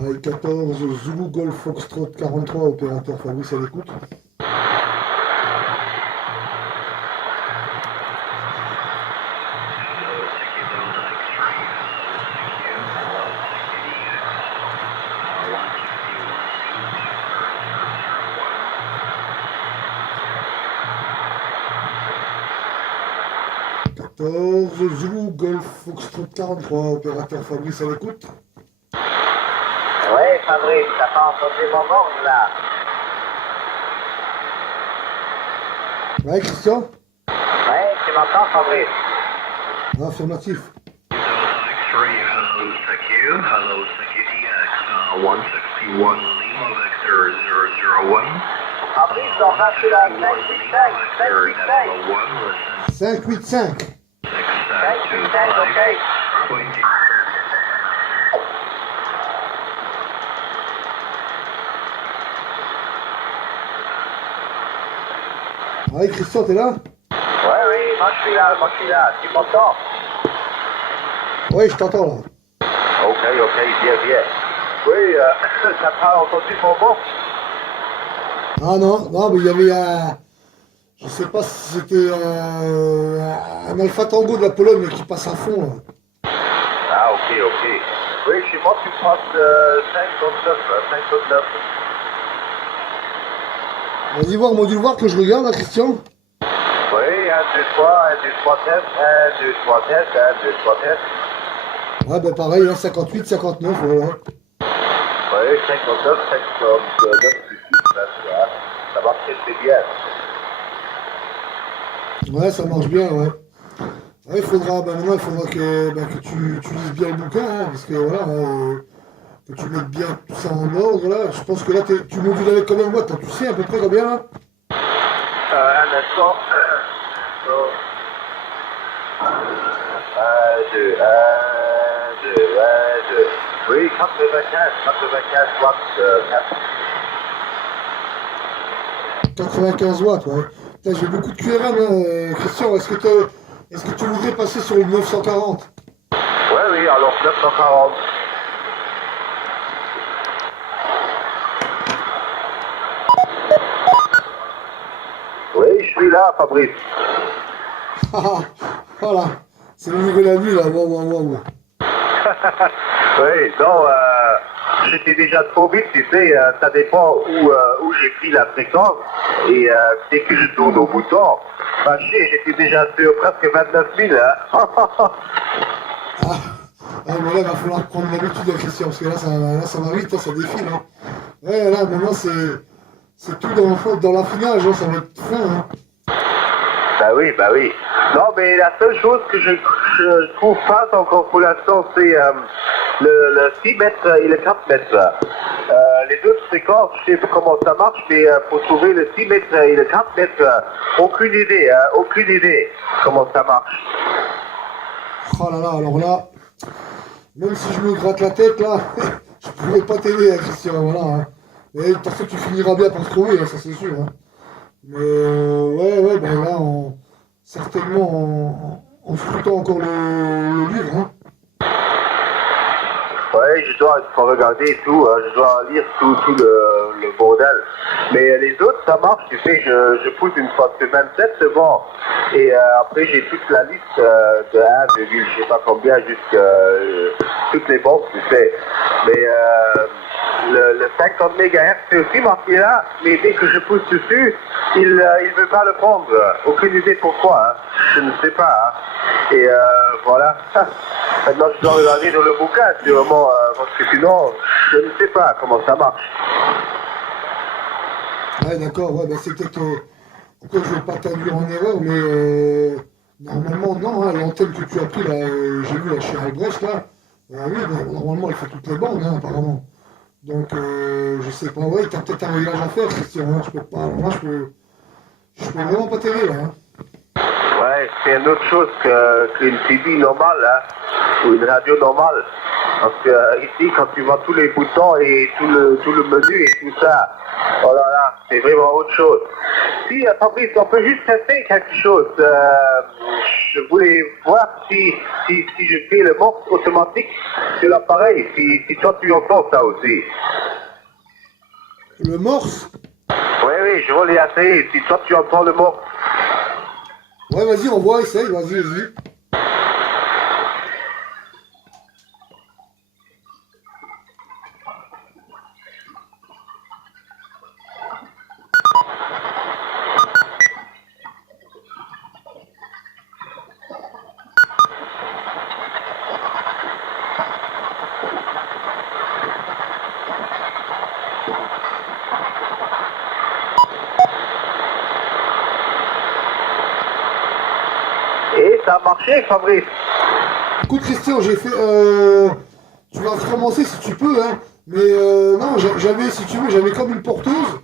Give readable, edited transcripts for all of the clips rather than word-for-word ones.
Avec 14, Zulu Golf Foxtrot 43, opérateur Fabrice à l'écoute. Zulu Golf Foxtrot 43, opérateur Fabrice à l'écoute. Ouais, Fabrice, t'as pas entendu mon bord là? Ouais, Christian? Ouais, tu m'entends, Fabrice? Affirmatif. Hello, CQDX 161 Lima Vector 001. Fabrice, on va sur la 585, 585. 585. 585, ok. Ouais, Christian, t'es là? Ouais, oui, moi je suis là, tu m'entends? Oui, je t'entends là. Ok, bien. Oui, t'as pas entendu mon bord? Ah non, mais il y avait un... Je sais pas si c'était un Alpha Tango de la Pologne qui passe à fond là. Ah, ok. Oui, chez moi tu passes 59. Vas-y voir, module voir que je regarde là, Christian. Oui, 1, 2, 3, 1, 2, 3, test, 1, 2, 3, test, 1, 2, 3, test. Ouais, ben pareil, hein, 58, 59, voilà. Oui, 59, 59, ça marche très bien. Ouais, ça marche bien, ouais. Ouais, maintenant, il faudra que tu lises bien le bouquin, hein, parce que voilà, que tu mettes bien tout ça en ordre, là. Je pense que là, tu modules avec combien de watts, tu sais à peu près combien, là? Un instant. 1, 2. Oui, 95 watts. 95 watts, ouais. Putain, j'ai beaucoup de QRM, hein, Christian. Est-ce que tu voudrais passer sur une 940? Oui, alors 940. Oui, je suis là, Fabrice. Voilà. C'est le nouvel ami, là. Wow. Oui, non, j'étais déjà trop vite, tu sais, ça dépend où j'ai pris la fréquence, et dès que je tourne au bouton, j'étais déjà sur presque 29 000, hein. Mais là, il va falloir prendre l'habitude, hein, Christian, parce que là, ça va vite, hein, ça défile, hein. Ouais, là, maintenant, c'est tout dans l'affinage, hein, ça va être fin, hein. Bah oui. Non, mais la seule chose que je trouve pas encore pour l'instant, c'est le 6 mètres et le 4 mètres. Les autres fréquences, je sais pas comment ça marche, mais pour trouver le 6 mètres et le 4 mètres, aucune idée comment ça marche. Oh là là, alors là, même si je me gratte la tête, là, je pourrais pas t'aider, hein, Christian, voilà, hein. Mais de toute façon, tu finiras bien par trouver, hein, ça c'est sûr, hein. Mais ouais, ben là, certainement en scrutant encore le livre, hein. Ouais, je dois regarder et tout, je dois lire tout le bordel. Mais les autres, ça marche, tu sais, je pousse une fois semaine, 7 c'est bon. Et après, j'ai toute la liste de 1, je sais pas combien, jusqu'à toutes les bombes, tu sais. Mais le 50 MHz, c'est aussi marqué là, mais dès que je pousse dessus, il veut pas le prendre. Aucune idée pourquoi, hein. Je ne sais pas, hein. Et voilà. Maintenant, je dois regarder dans le bouquin, c'est vraiment, parce que sinon, je ne sais pas comment ça marche. Ouais, d'accord, ouais, ben c'est peut-être... Pourquoi je vais pas t'induire en erreur, mais normalement, non, hein, l'antenne que tu as pris, là, j'ai vu là, chez Albrecht, là, oui, ben, normalement, elle fait toutes les bandes, hein, apparemment. Donc, je sais pas, ouais, t'as peut-être un réglage à faire, Christian, hein, je peux pas, alors là, je peux vraiment pas t'aider, là, hein. Ouais, c'est une autre chose qu'une TV normale, hein, ou une radio normale. Parce que ici, quand tu vois tous les boutons et tout le menu et tout ça, oh là là, c'est vraiment autre chose. Si, Fabrice, on peut juste tester quelque chose. je voulais voir si je fais le morse automatique sur l'appareil, si toi tu entends ça aussi. Le morse? Oui, je voulais essayer, si toi tu entends le morse. Ouais, vas-y, on voit, essaye, vas-y. Et ça a marché, Fabrice. Écoute, Christian, j'ai fait. Tu vas recommencer si tu peux, hein. Mais non, j'avais, si tu veux, j'avais comme une porteuse.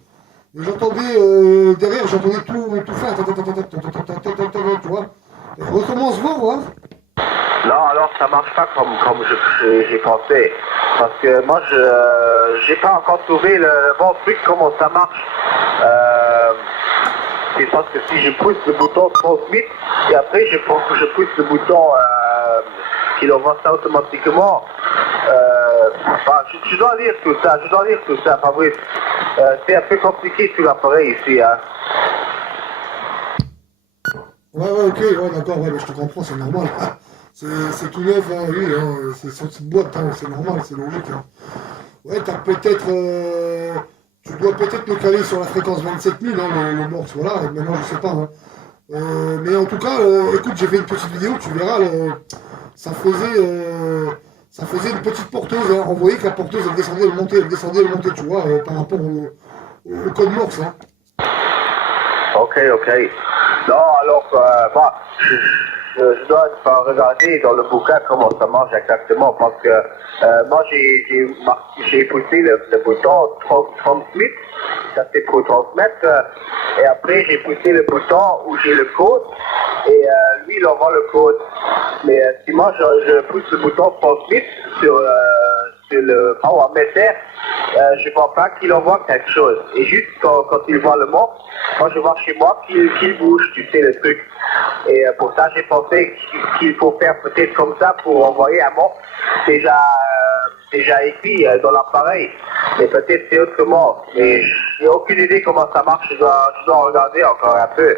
Et j'entendais derrière, j'entendais tout faire. Tu vois. Recommence voir. Non, alors ça marche pas comme j'ai pensé. Parce que moi, j'ai pas encore trouvé le bon truc, comment ça marche. C'est parce que si je pousse le bouton transmit, et après je pousse le bouton qui envoie ça automatiquement, je dois lire tout ça, Fabrice. C'est un peu compliqué sur l'appareil ici, hein. Ouais, ok, ouais, d'accord, ouais, mais je te comprends, c'est normal. C'est tout neuf, hein, oui, hein, c'est sur cette boîte, hein, c'est normal, c'est logique. Hein. Ouais, t'as peut-être. Tu dois peut-être le caler sur la fréquence 27000, hein, le morse, voilà, maintenant je sais pas. Hein. Mais en tout cas, écoute, j'ai fait une petite vidéo, tu verras, ça faisait une petite porteuse, hein. On voyait que la porteuse elle descendait, elle montait, tu vois, par rapport au code morse. Hein. Ok. Non, alors, je dois regarder dans le bouquin comment ça marche exactement parce que moi j'ai poussé le bouton transmit, ça c'est pour transmettre, et après j'ai poussé le bouton où j'ai le code et lui il envoie le code. Mais si moi je pousse le bouton transmit sur le power meter, je vois pas qu'il envoie quelque chose. Et juste quand il voit le mot, moi je vois chez moi qu'il bouge, tu sais le truc. Et pour ça j'ai pensé qu'il faut faire peut-être comme ça pour envoyer un mot déjà écrit dans l'appareil. Mais peut-être c'est autrement. Mais j'ai aucune idée comment ça marche, je dois regarder encore un peu.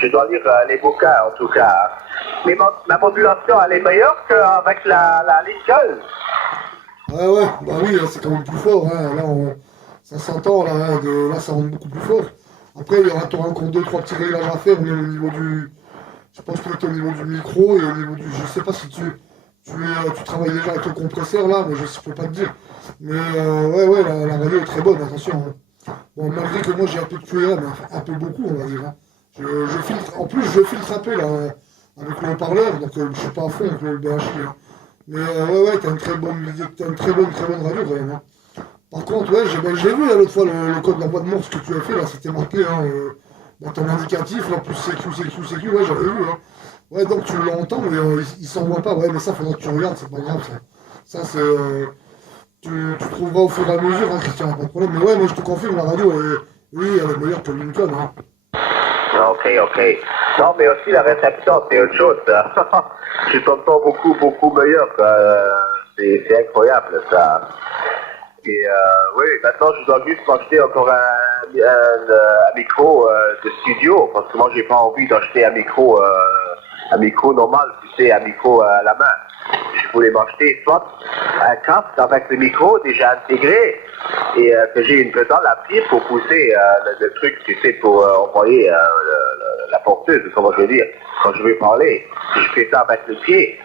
Je dois lire les bouquins en tout cas. Mais ma modulation elle est meilleure qu'avec la Lincoln. Ouais, bah oui, là, c'est quand même plus fort, hein. Là, ça s'entend, là, hein, là, ça rentre beaucoup plus fort. Après, il y aura encore 2-3 petits réglages à faire, mais au niveau je pense peut-être au niveau du micro et au niveau je sais pas si tu travailles déjà avec le compresseur, là, mais je peux pas te dire. Mais, ouais, la radio est très bonne, attention. Hein. Bon, malgré que moi, j'ai un peu de QRM, mais un peu beaucoup, on va dire, hein. Je filtre, en plus, je filtre un peu, là, avec le haut-parleur, donc je suis pas à fond avec le BHI, hein. Mais ouais, t'as une très bonne radio quand même. Hein. Par contre, ouais, j'ai vu là l'autre fois le code de la boîte morse que tu as fait, là, c'était marqué, hein, dans ton indicatif, là, plus CQ, ouais, j'avais vu, hein. Ouais, donc tu l'entends, mais il s'envoie pas, ouais, mais ça, faudra que tu regardes, c'est pas grave, ça. Ça, c'est. Tu trouveras au fur et à mesure, hein, Christian, pas de problème. Mais ouais, moi je te confirme, la radio, oui, elle est meilleure que Lincoln, hein. Ok. Non, mais aussi la réception, c'est autre chose. Je t'entends beaucoup meilleur. C'est incroyable, ça. Et oui, maintenant, je dois juste m'acheter encore un micro de studio, parce que moi, j'ai pas envie d'acheter un micro normal, tu sais, un micro à la main. Je voulais m'acheter soit un casque avec le micro déjà intégré, et que j'ai une pédale à pied pour pousser le truc, tu sais, pour envoyer la porteuse, comment je veux dire, quand je vais parler. Je fais ça avec le pied.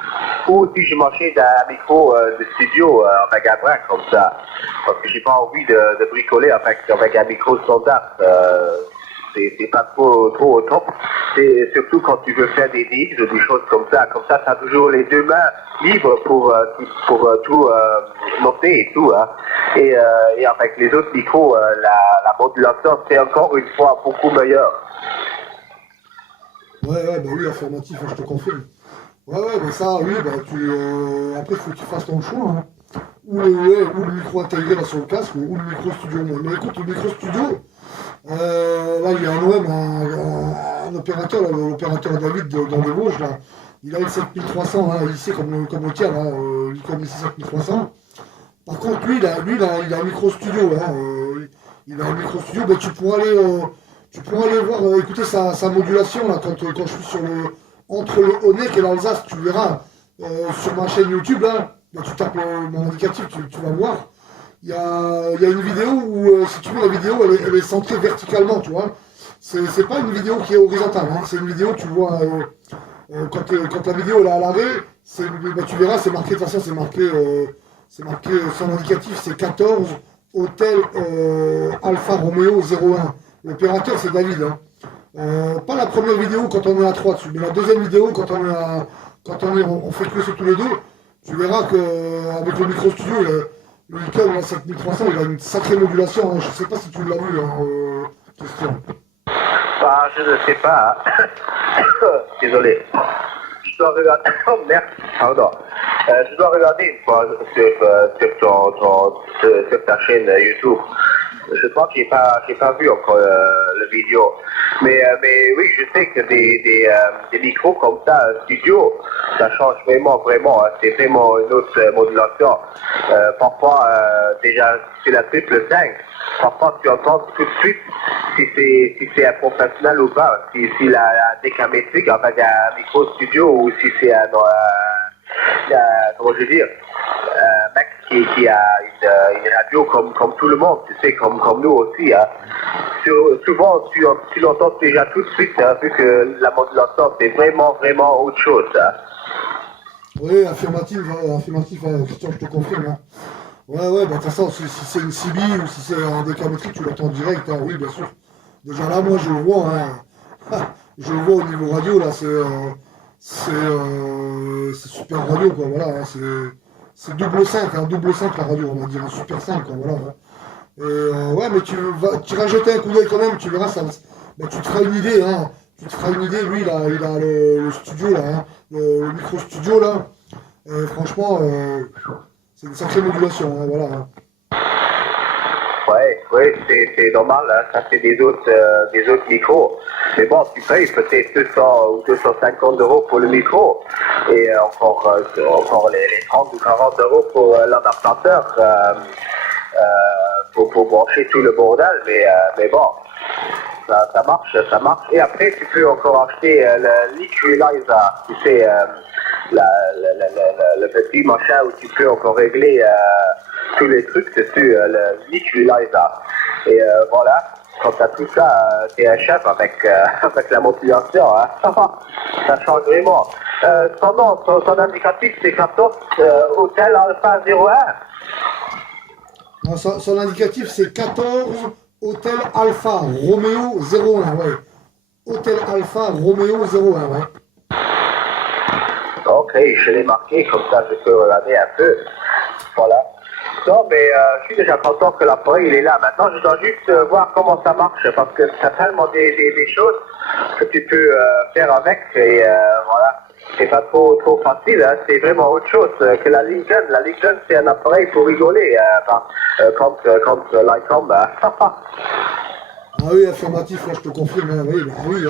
Ou si je m'achète un micro de studio avec un bras comme ça. Parce que j'ai pas envie de bricoler avec un micro standard. C'est pas trop au top. C'est surtout quand tu veux faire des mix ou des choses comme ça. Comme ça, tu as toujours les deux mains libres pour tout noter et tout. Hein. Et avec les autres micros, la modulation, c'est encore une fois beaucoup meilleure. Ouais, bah oui, affirmatif, hein, je te confirme. Ouais, mais ça, oui, bah après, il faut que tu fasses ton choix, hein. Ou le micro intégré là sur le casque, ou le micro studio. Mais écoute, le micro studio, Là, il y a un OM, un opérateur, là, l'opérateur David dans les Vosges, là. Il a le 7300, hein, ici, comme le tien, là, comme ici 7300. Par contre, il a un micro studio, hein, il a un micro studio, ben, tu pourras aller voir, écouter sa modulation, là, quand je suis entre le Honeck et l'Alsace, tu verras, sur ma chaîne YouTube, là, ben, tu tapes mon indicatif, tu vas voir. Il y a une vidéo où, si tu veux, la vidéo, elle est centrée verticalement, tu vois. C'est pas une vidéo qui est horizontale, hein. C'est une vidéo, tu vois, quand la vidéo elle est à l'arrêt, bah, tu verras, c'est marqué, de toute façon, c'est marqué son indicatif, c'est 14, Hôtel Alpha Romeo 01. L'opérateur, c'est David, hein. Pas la première vidéo quand on est à 3 dessus, mais la deuxième vidéo on fait que sur tous les deux, tu verras qu'avec le micro studio, le Nickel, là, 7300, il a une sacrée modulation, hein. Je sais pas si tu l'as vu, hein, question. Bah, je ne sais pas. Désolé. Je dois regarder. Oh merde, pardon. Je dois regarder une fois sur ta chaîne YouTube. Je crois que j'ai pas vu encore le vidéo. Mais oui, je sais que des micros comme ça, studio, ça change vraiment, vraiment. Hein. C'est vraiment une autre modulation. Parfois, déjà, c'est la triple 5. Parfois, tu entends tout de suite si c'est un professionnel ou pas. Si la décamétrique avec un micro studio ou si c'est comment je veux dire, un mec qui a une radio comme tout le monde, tu sais, comme nous aussi. Hein. Souvent, tu l'entends déjà tout de suite, hein, vu que la modulation, c'est vraiment, vraiment autre chose. Hein. Oui, affirmatif, Christian, je te confirme. Hein. Ouais, bah de toute façon, si c'est une CB ou si c'est un décamétrique, tu l'entends direct, hein, oui, bien sûr. Déjà là, moi, je le vois, hein. Je le vois au niveau radio, là, c'est super radio, quoi, voilà, hein, c'est double 5, hein, double 5 la radio, on va dire, un super 5, quoi, voilà. Hein. Et ouais, mais tu vas jeter un coup d'œil quand même, tu verras, bah, tu te feras une idée, hein. Tu te feras une idée, lui, il a le studio, là, hein, le micro studio, là. Franchement, c'est une sacrée modulation, hein, voilà. Hein. Ouais, c'est normal, hein, ça fait des autres micros. Mais bon, tu payes peut-être 200 ou 250 euros pour le micro et encore les 30 ou 40 euros pour l'adaptateur pour brancher tout le bordel. Mais bon, ça marche. Et après, tu peux encore acheter l'equalizer, tu sais, le petit machin où tu peux encore régler tous les trucs dessus, l'equalizer. Et voilà, quand tu as tout ça, tu es un chef avec la motivation. Hein. Ça change vraiment. Son indicatif, c'est 14 Hôtel Alpha 01. Non, son indicatif, c'est 14 Hôtel Alpha Romeo 01, ouais. Hôtel Alpha Romeo 01, ouais. Ok, je l'ai marqué, comme ça je peux regarder un peu. Voilà. Non, mais je suis déjà content que l'appareil il est là. Maintenant, je dois juste voir comment ça marche, parce que c'est tellement des choses que tu peux faire avec, et voilà. C'est pas trop facile, hein. C'est vraiment autre chose que la Lincoln. La Lincoln, c'est un appareil pour rigoler, contre l'ICOM. Ah oui, affirmatif, là, je te confirme, hein, oui, bah oui,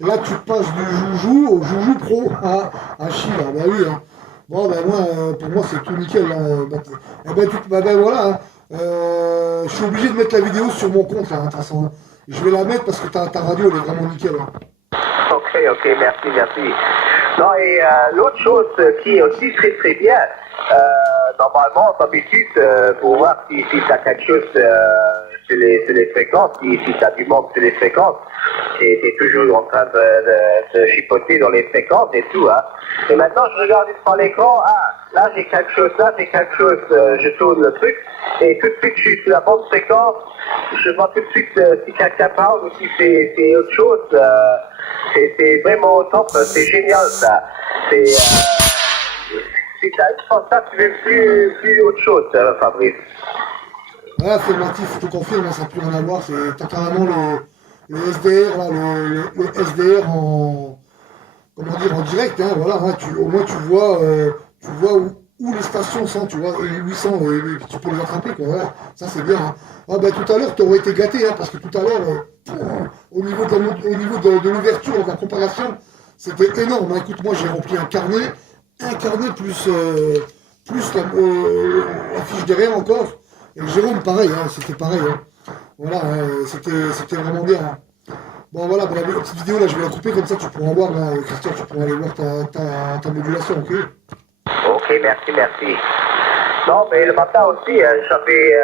là, tu passes du joujou au joujou pro à Chi, là, bah oui, hein. Bon, ben moi, pour moi, c'est tout nickel, là. Voilà, hein. Je suis obligé de mettre la vidéo sur mon compte, là, hein, de toute façon. Hein. Je vais la mettre parce que ta radio, elle est vraiment nickel, hein. Ok, merci. Non, et l'autre chose qui est aussi très très bien, normalement, d'habitude, pour voir si tu as quelque chose sur les fréquences, si tu as du monde sur les fréquences, et tu es toujours en train de chipoter dans les fréquences et tout, hein. Et maintenant, je regarde sur l'écran, là j'ai quelque chose, je tourne le truc, et tout de suite, je suis sur la bonne fréquence, je vois tout de suite si quelqu'un parle ou si c'est autre chose. C'est vraiment top, c'est génial ça. Si tu as une fois ça, tu veux plus autre chose, Fabrice. Ouais, affirmatif, je te confirme, ça n'a plus rien à voir. T'as carrément le SDR, là, le SDR en direct, hein, voilà, hein, au moins tu vois où les stations sont, tu vois, et les 800, et tu peux les attraper, quoi, voilà. Ça, c'est bien, hein. Ah, bah, tout à l'heure, tu aurais été gâté, hein, parce que tout à l'heure, au niveau de l'ouverture, de la comparaison, c'était énorme, hein. Écoute, moi, j'ai rempli un carnet plus la fiche derrière encore. Et Jérôme, pareil, hein, c'était pareil, hein. Voilà, c'était vraiment bien, hein. Bon, voilà, bah, la petite vidéo, là, je vais la couper, comme ça, tu pourras voir, là, Christian, tu pourras aller voir ta modulation, ok? Ok, merci, merci. Non, mais le matin aussi, j'avais